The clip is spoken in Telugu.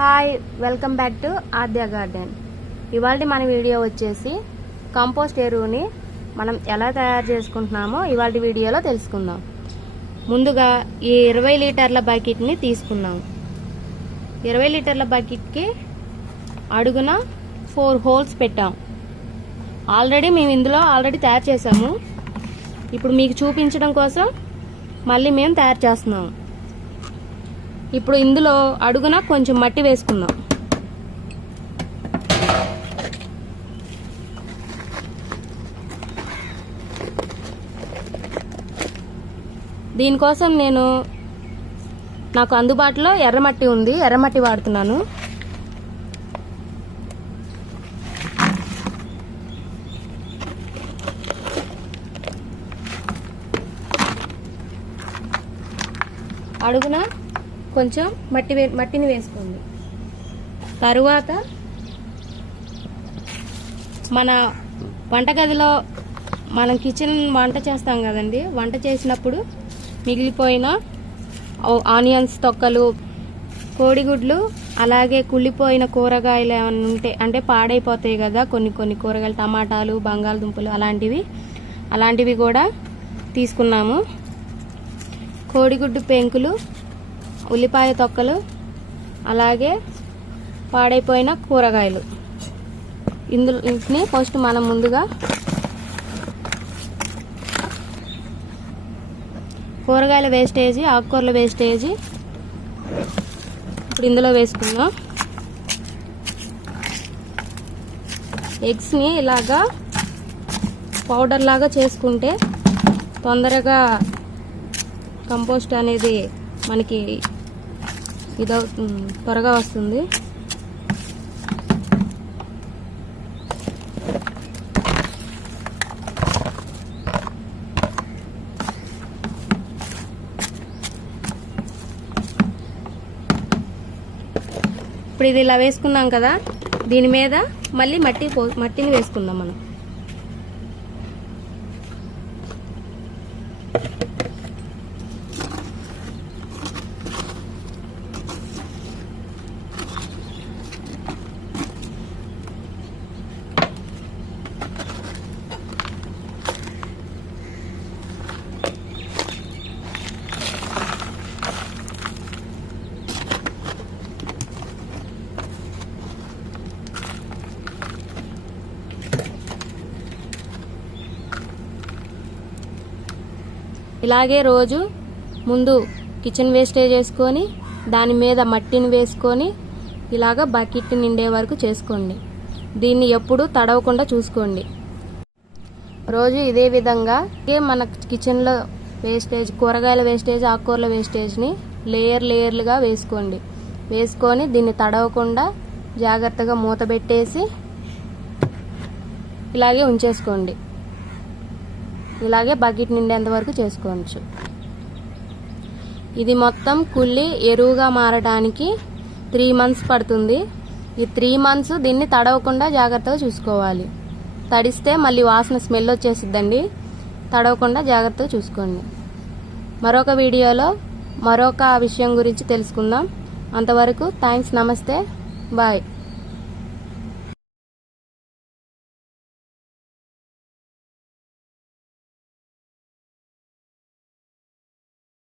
Hi welcome back to Aadya garden. ఇవాళ మన వీడియో వచ్చేసి కంపోస్ట్ ఎరువుని మనం ఎలా తయారు చేసుకుంటున్నామో ఇవాళ వీడియోలో తెలుసుకుందాం. ముందుగా ఈ ఇరవై లీటర్ల బకెట్ని తీసుకున్నాం ఇరవై లీటర్ల బకెట్కి అడుగున ఫోర్ హోల్స్ పెట్టాం. ఆల్రెడీ మేము ఇందులో ఆల్రెడీ తయారు చేసాము ఇప్పుడు మీకు చూపించడం కోసం మళ్ళీ మేము తయారు చేస్తున్నాం. ఇప్పుడు ఇందులో అడుగున కొంచెం మట్టి వేసుకుందాం. దీనికోసం నేను నాకు అందుబాటులో ఎర్రమట్టి ఉంది ఎర్రమట్టి వాడుతున్నాను. అడుగున కొంచెం మట్టి వే మట్టిని వేసుకోండి. తరువాత మన వంటగదిలో మనం కిచెన్ వంట చేస్తాం కదండి వంట చేసినప్పుడు మిగిలిపోయిన ఆనియన్స్ తొక్కలు కోడిగుడ్లు అలాగే కుళ్ళిపోయిన కూరగాయలు ఏమైనా ఉంటే అంటే పాడైపోతాయి కదా కొన్ని కొన్ని కూరగాయలు టమాటాలు బంగాళదుంపలు అలాంటివి అలాంటివి కూడా తీసుకున్నాము. కోడిగుడ్డు పెంకులు ఉల్లిపాయ తొక్కలు అలాగే పాడైపోయిన కూరగాయలు. ఇందులో వీటిని ఫస్ట్ మనం ముందుగా కూరగాయల వేస్టేజీ ఆకుకూరల వేస్టేజీ ఇప్పుడు ఇందులో వేసుకుందాం. ఎగ్స్ని ఇలాగా పౌడర్ లాగా చేసుకుంటే తొందరగా కంపోస్ట్ అనేది మనకి ఇది త్వరగా వస్తుంది. ఇప్పుడు ఇది ఇలా వేసుకున్నాం కదా దీని మీద మళ్ళీ మట్టి పో మట్టిని వేసుకుందాం మనం. ఇలాగే రోజు ముందు కిచెన్ వేస్టేజ్ వేసుకొని దాని మీద మట్టిని వేసుకొని ఇలాగ బకెట్ నిండే వరకు చేసుకోండి. దీన్ని ఎప్పుడు తడవకుండా చూసుకోండి. రోజు ఇదే విధంగా మన కిచెన్లో వేస్టేజ్ కూరగాయల వేస్టేజ్ ఆకుకూరల వేస్టేజ్ని లేయర్ లేయర్లుగా వేసుకోండి. వేసుకొని దీన్ని తడవకుండా జాగ్రత్తగా మూత పెట్టేసి ఇలాగే ఉంచేసుకోండి. ఇలాగే బకెట్ నిండేంత వరకు చేసుకోవచ్చు. ఇది మొత్తం కుళ్ళి ఎరువుగా మారడానికి త్రీ మంత్స్ పడుతుంది. ఈ త్రీ మంత్స్ దీన్ని తడవకుండా జాగ్రత్తగా చూసుకోవాలి. తడిస్తే మళ్ళీ వాసన స్మెల్ వచ్చేసిద్దండి. తడవకుండా జాగ్రత్తగా చూసుకోండి. మరొక వీడియోలో మరొక విషయం గురించి తెలుసుకుందాం. అంతవరకు థ్యాంక్స్ నమస్తే. బాయ్